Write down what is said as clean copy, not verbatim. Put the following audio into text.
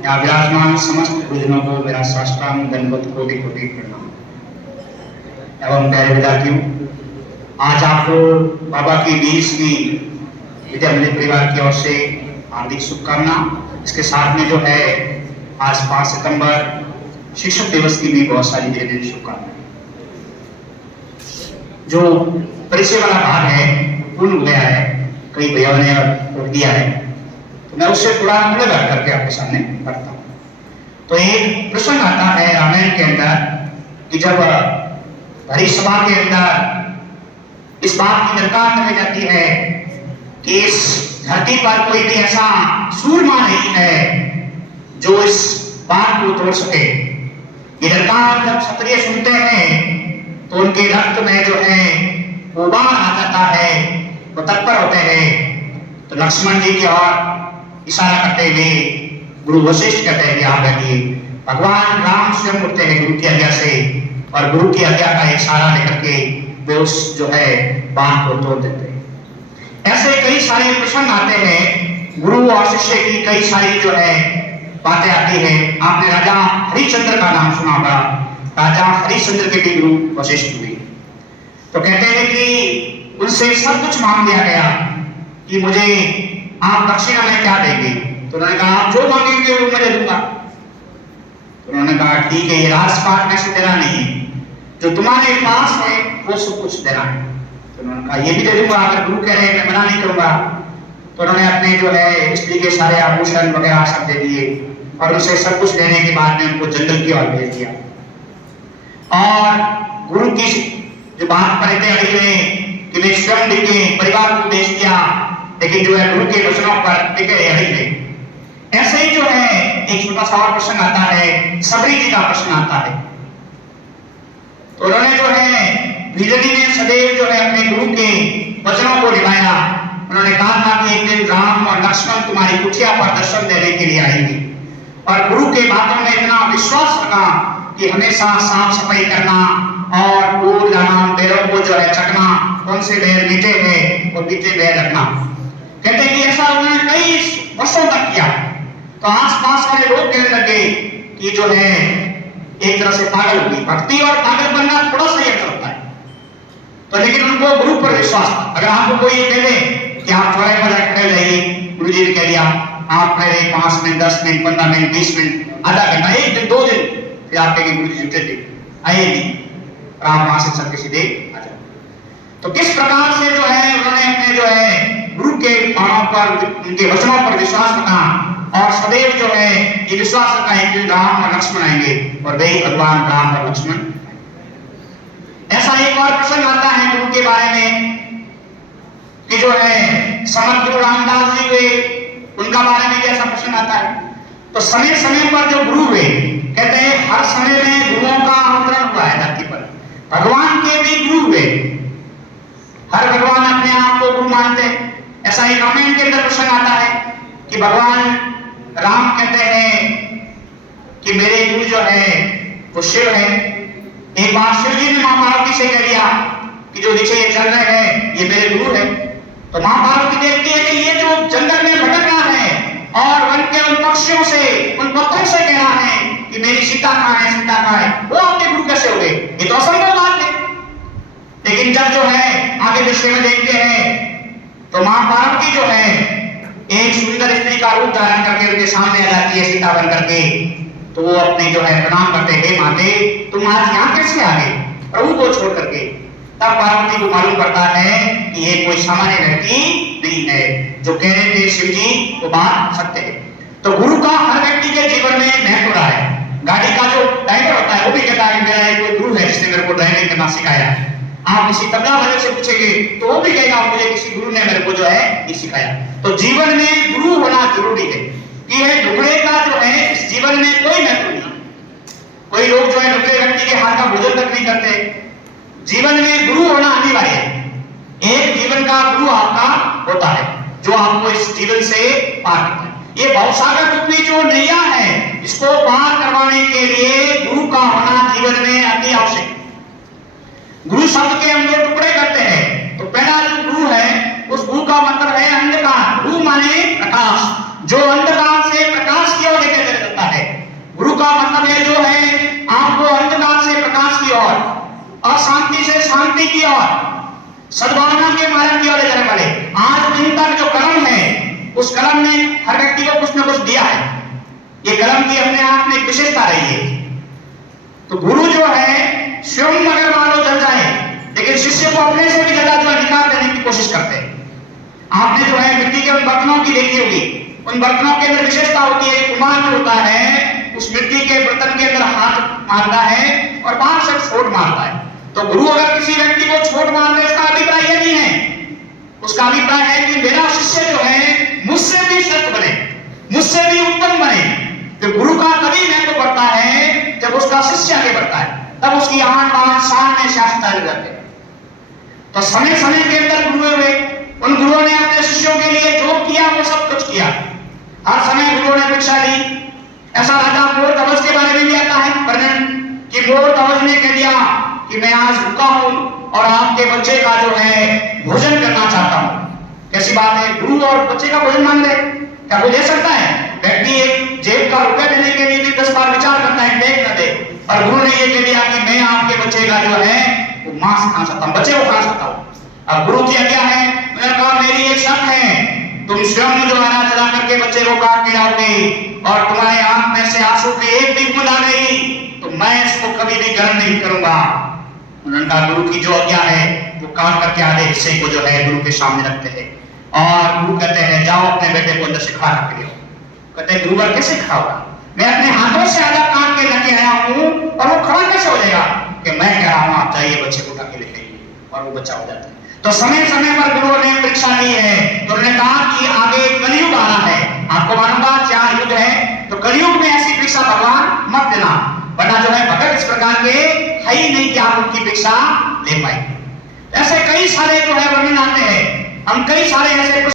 यहाँ विराजमान समस्त गुरुजनों को मेरा साष्टांग दंडवत कोटि कोटि प्रणाम। एवं प्यारे विद्यार्थियों, आज आपको बाबा की 20वीं विद्या मंदिर परिवार की ओर से हार्दिक शुभकामना। इसके साथ में जो है आज 5 सितंबर शिक्षक दिवस की भी बहुत सारी ढेर शुभकामनाएं। जो परिचय वाला भाग है पूर्ण हो गया है, कई भैया ने रोक दिया है, तो मैं उससे थोड़ा अलग करके आपके सामने पढ़ता हूँ। तो एक प्रसंग आता है रामायण के अंदर कि जब भरी सभा के अंदर इस बात की दरकार लगाई जाती है कि इस धरती पर कोई भी ऐसा सूरमा नहीं है जो इस बात को तोड़ सके। ये दरकार जब क्षत्रिय सुनते हैं तो उनके रक्त में जो है उबाल आ जाता है, वो तत्पर होते हैं। तो लक्ष्मण जी की ओर इशारा करते हुए गुरु वशिष्ठ कहते हैं कि आप बैठिए। भगवान राम स्वयं उठते हैं गुरु की आज्ञा से और गुरु की आज्ञा का इशारा लेकर के वे उस जो है बात को तोड़ देते हैं। ऐसे कई सारे प्रसंग आते हैं, गुरु और शिष्य की कई सारी जो है बातें आती है। आपने राजा हरिश्चंद्र का नाम सुना होगा। राजा हरिश्चंद्र के भी गुरु वशिष्ठ हुए। तो कहते हैं कि उनसे सब कुछ मांग लिया गया कि मुझे आप दक्षिणा में क्या देंगे। तो उन्होंने कहा आप जो मांगेंगे वो मैं दे दूंगा। तो उन्होंने कहा ठीक है, ये राजपाट में से देना नहीं है, जो तुम्हारे पास है वो सब कुछ देना है। तो उन्होंने कहा ये भी दे दूंगा, अगर गुरु कह रहे हैं मैं मना नहीं करूंगा। तो उन्होंने अपने जो है स्त्री के सारे आभूषण वगैरह सब दे दिए और उसे सब कुछ देने के बाद में उनको जंगल की ओर भेज दिया। और गुरु की जो बात पढ़े थे अड़ी में कि वे स्वयं के परिवार को भेज दिया, लेकिन जो है गुरु के वचनों पर टिके अड़ी में। ऐसे ही जो है एक छोटा सा और प्रश्न आता है, सबरी जी का प्रश्न आता है। तो उन्होंने जो है भीलनी ने सदैव जो है अपने गुरु के वचनों को निभाया। उन्होंने कहा था कि एक दिन राम और लक्ष्मण तुम्हारी कुटिया पर दर्शन देने के लिए आएंगे और गुरु के बातों में इतना विश्वास रखना कि हमेशा साफ सफाई करना और दूर जाना, बेरों को जो है चखना, कौन से बेर मीठे हैं और मीठे बेर रखना। कहते हैं कि ऐसा उन्होंने कई वर्षों तक किया। तो आसपास वाले लोग कहने लगे कि जो है एक तरह से पागल होगी। भक्ति और पागल बनना थोड़ा सा ही होता है। तो लेकिन उनको गुरु पर विश्वास था। अगर आपको कोई ये कह दे कि आप थोड़े पर खड़े रहिए, गुरु जी ने कह दिया आप खड़े 5 मिनट 10 मिनट 15 मिनट 20 मिनट आधा घंटा 1 दिन 2 दिन, फिर आप कहेंगे गुरु जी जुटे थे आइए नहीं, और आप वहां से चल के सीधे आ जाओ। तो किस प्रकार से जो है उन्होंने अपने जो है गुरु के बाणों पर, उनके वचनों पर विश्वास रखा और सदैव जो है ये विश्वास रखा है कि राम और लक्ष्मण आएंगे और वे भगवान राम और लक्ष्मण। ऐसा एक और प्रसंग आता है गुरु के बारे में कि जो है समर्थ गुरु रामदास जी हुए, उनका बारे में ऐसा प्रसंग आता है। तो समय समय पर जो गुरु हुए, कहते हैं हर समय में गुरुओं का अवतरण हुआ है धरती पर। भगवान के भी गुरु हुए, हर भगवान अपने आप को गुरु मानते हैं। ऐसा ही रामायण के अंदर प्रसंग आता है कि भगवान राम कहते हैं कि मेरे गुरु जो है वो शिव है। एक बार शिव जी ने मां पार्वती से कह दिया कि जो नीचे ये चल रहे हैं ये मेरे गुरु है। तो मां पार्वती देखती है कि ये जो जंगल में भटक रहा है और वन के उन पक्षियों से, उन पत्थरों से कह रहा है कि मेरी सीता कहां है, सीता कहां है, वो आपके गुरु कैसे हो गए? ये तो असंभव बात है। लेकिन जब जो है आगे विषय में देखते हैं तो मां पार्वती जो है एक सुंदर स्त्री का रूप धारण करके उनके सामने आ जाती है सीता बन करके। तो वो अपने जो है प्रणाम करते हैं, हे माते तुम आज यहाँ कैसे आ गए प्रभु को छोड़ करके। तब पार्वती को मालूम पड़ता है कि ये कोई सामान्य व्यक्ति नहीं है, जो कह रहे थे शिव जी वो बात सत्य है। तो गुरु का हर व्यक्ति के जीवन में महत्व रहा है। गाड़ी का जो ड्राइवर होता है वो भी कहता है मेरा एक गुरु है जिसने मेरे को ड्राइविंग करना सिखाया। आप किसी तबला वाले से पूछेंगे तो वो भी कहेगा मुझे किसी गुरु ने मेरे को जो है ये सिखाया। तो जीवन में गुरु होना जरूरी है कि ये नुकड़े का जो है इस जीवन में कोई महत्व नहीं। कोई लोग जो है नुकड़े व्यक्ति के हाथ का भोजन तक नहीं करते। जीवन में गुरु होना अनिवार्य है। एक जीवन का गुरु आपका होता है जो आपको इस जीवन से पार करता है। ये भवसागर रूपी जो नैया है इसको पार करवाने के लिए गुरु का होना जीवन में अति आवश्यक है। गुरु शब्द के हम लोग टुकड़े करते हैं। तो पहला जो गुरु है उस गुरु का मतलब है अंधकार। गुरु माने प्रकाश, जो अंधकार से प्रकाश की ओर लेकर चलता भक्ति की ओर, सद्भावना के मार्ग की ओर ले जाने वाले। आज दिन तक जो कलम है, उस कलम ने हर व्यक्ति को कुछ न कुछ दिया है। ये कलम की अपने आप में एक विशेषता रही है। तो गुरु जो है स्वयं अगर मान लो जल जाए, लेकिन शिष्य को अपने से भी ज्यादा जो अधिकार देने की कोशिश करते हैं। आपने जो है मिट्टी के उन बर्तनों की देखी होगी, उन बर्तनों के अंदर विशेषता होती है। कुम्हार जो होता है उस मिट्टी के बर्तन के अंदर हाथ मारता है और बाहर से छोट मारता है। तो गुरु अगर किसी व्यक्ति को छोट मारने, इसका अभिप्राय यह नहीं है, उसका अभिप्राय है कि मेरा शिष्य जो है मुझसे भी श्रेष्ठ बने, मुझसे भी उत्तम बने। तो गुरु का तभी महत्व बढ़ता है जब उसका शिष्य आगे बढ़ता है, तब उसकी आन बान शान में शास्त्र जाते हैं। तो समय समय के अंदर गुरु हुए, उन गुरुओं ने अपने शिष्यों के लिए जो किया वो सब कुछ किया। हर समय गुरुओं ने भिक्षा ली। ऐसा राजा मोर धवज के बारे में भी आता है वर्णन कि मोर धवज ने कह दिया कि मैं आज भूखा हूं और आपके बच्चे का जो है भोजन करना चाहता हूं। कैसी बात है, गुरु और बच्चे का भोजन मांग ले, क्या कोई दे सकता है? व्यक्ति एक जेब का रुपया देने के लिए भी 10 बार विचार करता है, देख न दे। और गुरु ने ये कह दिया कि मैं आपके बच्चे का जो है वो मांस खा सकता हूं, बच्चे को खा सकता हूं। अब गुरु की आज्ञा है, मैंने कहा मेरी एक शर्त है, तुम स्वयं जो है चला करके बच्चे को काट के लाओगे और तुम्हारे आंख में से आंसू की एक भी बूंद आ गई तो मैं इसको कभी भी ग्रहण नहीं करूंगा। उन्होंने कहा गुरु की जो आज्ञा है वो काट करके आधे हिस्से को जो है गुरु के सामने रखते हैं और गुरु कहते हैं जाओ अपने बेटे को अंदर से खा करके आओ। कहते हैं गुरुवर कैसे खाओगा, मैं अपने हाथों से आधा काट के लेके आया हूं और वो खड़ा कैसे हो जाएगा? कि मैं कह रहा हूं आप जाइए बच्चे को उठा के लेके आइए, और वो बच्चा हो जाता है। तो समय समय पर गुरुओं ने परीक्षा ली है। तो उन्होंने कहा कि आगे कलयुग आ रहा है, आपको मालूम बा 4 युग है, तो कलयुग में ऐसी परीक्षा भगवान मत देना, वरना जो है भगत इस प्रकार के है ही नहीं कि आप उनकी परीक्षा ले पाएंगे। ऐसे कई सारे जो है वर्णन आते हैं, हम कई सारे ऐसे